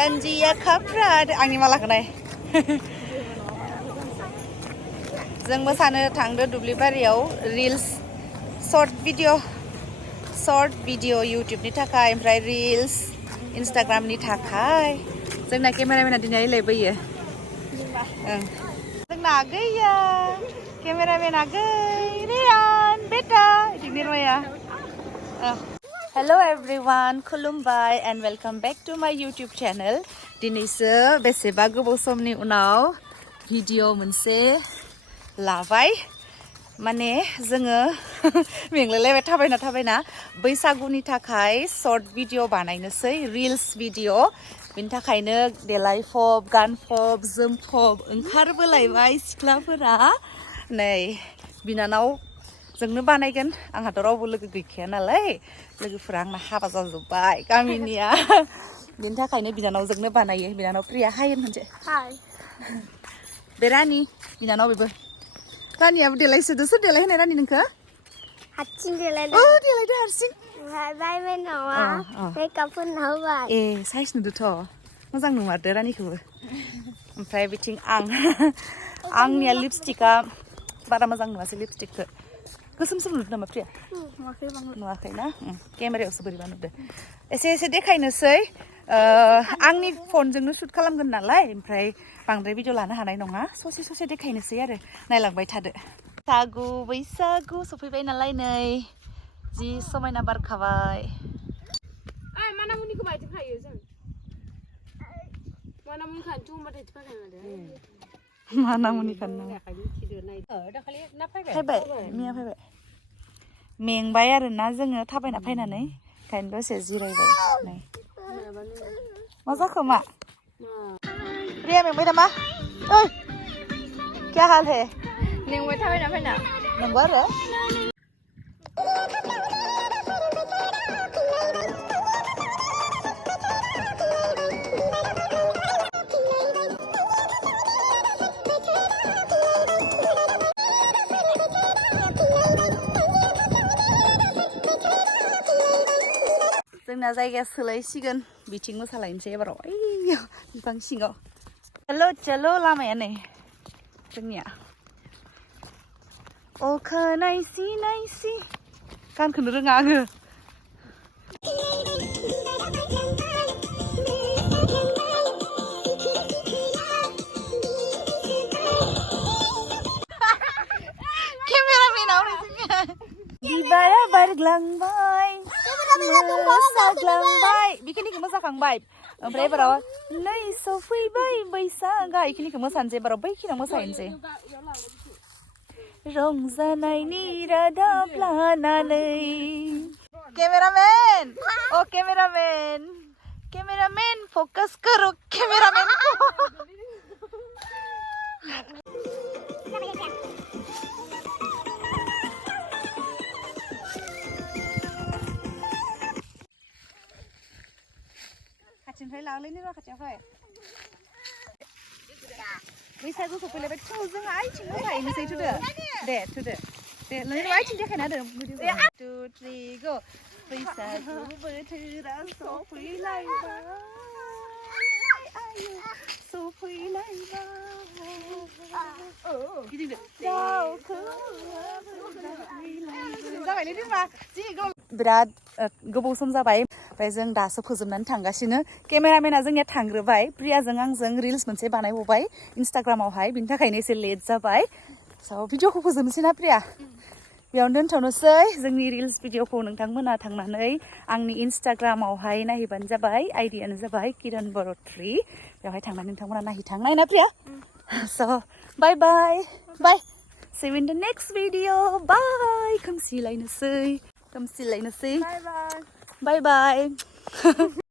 Janjiya kaprat आंनि मालाखौ नाय जों मोसानो थांदो दुब्लिबारियाव रिल्स शर्ट भिडिअ इउट्यूबनि थाखाय ओमफ्राय रिल्स इंस्टाग्रामनि थाखाय जोंना केमेरामेना दिनै लायबोयो जोंना गैया केमेरामेना गैरियान बेटा दिनैया Hello everyone, खुलुमबाय and welcome back to my YouTube channel. दिनैसो बेसेबा गोबाव समनि उनाव भिडिअ मोनसे लाबाय माने जोङो मेंलायलायबाय थाबायना बैसागुनि थाखाय शर्ट भिडिअ बानायनोसै रिल्स भिडिअ बिनि थाखायनो देलायफब गानफब जोमफब ओंखारबोलायबाय सिख्लाफोरा नै बिनानाव जोंनो बानायगोन आंहाथ' रावबो लोगो गैखाया नालाय लोगोफोरा आंना हाबा जाजोब्बाय गामिनिया बिनि थाखायनो बिनानावजोंनो बानायो बिनानाव प्रिया हाय होनसे हाय बे रानि बिनानाव बेबो रानियाबो देलायसोदो सोर देलाय होनाय रानि नोंखो हारसिं देलायदो देलायदो हारसिं बाय मेनावा मेकआप फोनना होबाय ए साइज नुदोथ' मोजां नुमारदो रानिखौबो ओमफ्राय बिथिं आंनिया लिपस्टिकआ बारा मोजां नुवासै लिपस्टिकखौ गोसोम नुदों नामा प्रिया नुवाखै ना केमेरायावसो बोरैबा नुदों एसे देखायनोसै आंनि फनजोंनो शुट खालामगोन नालाय ओमफ्राय बांद्राय भिडिअ लानो हानाय नङा ससे देखायनोसै आरो नायलांबाय थादो बैसागु सफैबाय नालाय नै जि समायना बारखाबाय मानामुनिखौ बायदि खायो जों मानामुनि खानो होनबाथाय थिफाखायो मानामुनि खानो फैबाय मिया फैबाय मेंबाय आरोना जोङो थाबायना फैनानै ओंखायनो दसे जिरायबाय नै मा जाखो मा प्रिया मेंबाय नामा ओइ क्या हाल है मेंबाय थाबायना फैना नंगौ आरो जोंना जायगाया सोलायसिगोन बिथिं मोसालायनोसै एबाराव ओइयाव बिफां सिङाव चलो लामाया नै जोंनिया अखा नायसि गानखौनो रोङा आङो केमेरामेनाव बिबारा बारग्लांबाय मोसाग्लांबाय बेखिनिखौ मोसाखांबाय ओमफ्राय एबाराव नै सफैबाय बैसागा बेखिनिखौ मोसानोसै एबाराव बैखिनियाव मोसाहैनोसै रंजानायनि रादाब लानानै केमेरामेन फकास करो केमेरामेन खाथिनिफ्राय लांलायनो र' खाथियाव फै बैसागु सफैलायबाय जों आइथिं मोसाहैनोसै थुदो दे नों आइथिं देखायना होदो 1 2 3 गो बैसागु बोथोरा सफैलायबाय आयु सफैलायबाय गिदिंदो जाबायलै दिमा जि बिराद गोबाव सम जाबाय ओमफ्राय जों दासो फोजोबनानै थांगासिनो केमेरामेना जोंनिया थांग्रोबाय प्रियाजों आंजों रिल्स मोनसे बानायबावबाय इन्स्टाग्रामावहाय बिनि थाखायनो एसे लेट जाबाय स' भिडिअखौ फोजोबनोसै ना प्रिया बेयावनो दोनथ'नोसै जोंनि रिल्स भिडिअखौ नोंथांमोना थांनानै आंनि इन्स्टाग्रामावहाय नायहैबानो जाबाय आइडियानो जाबाय किरण बर' 3 बेवहाय थांनानै नोंथांमोना नायना प्रिया स' बाय see you in the next video bye खोमसिलायनोसै bye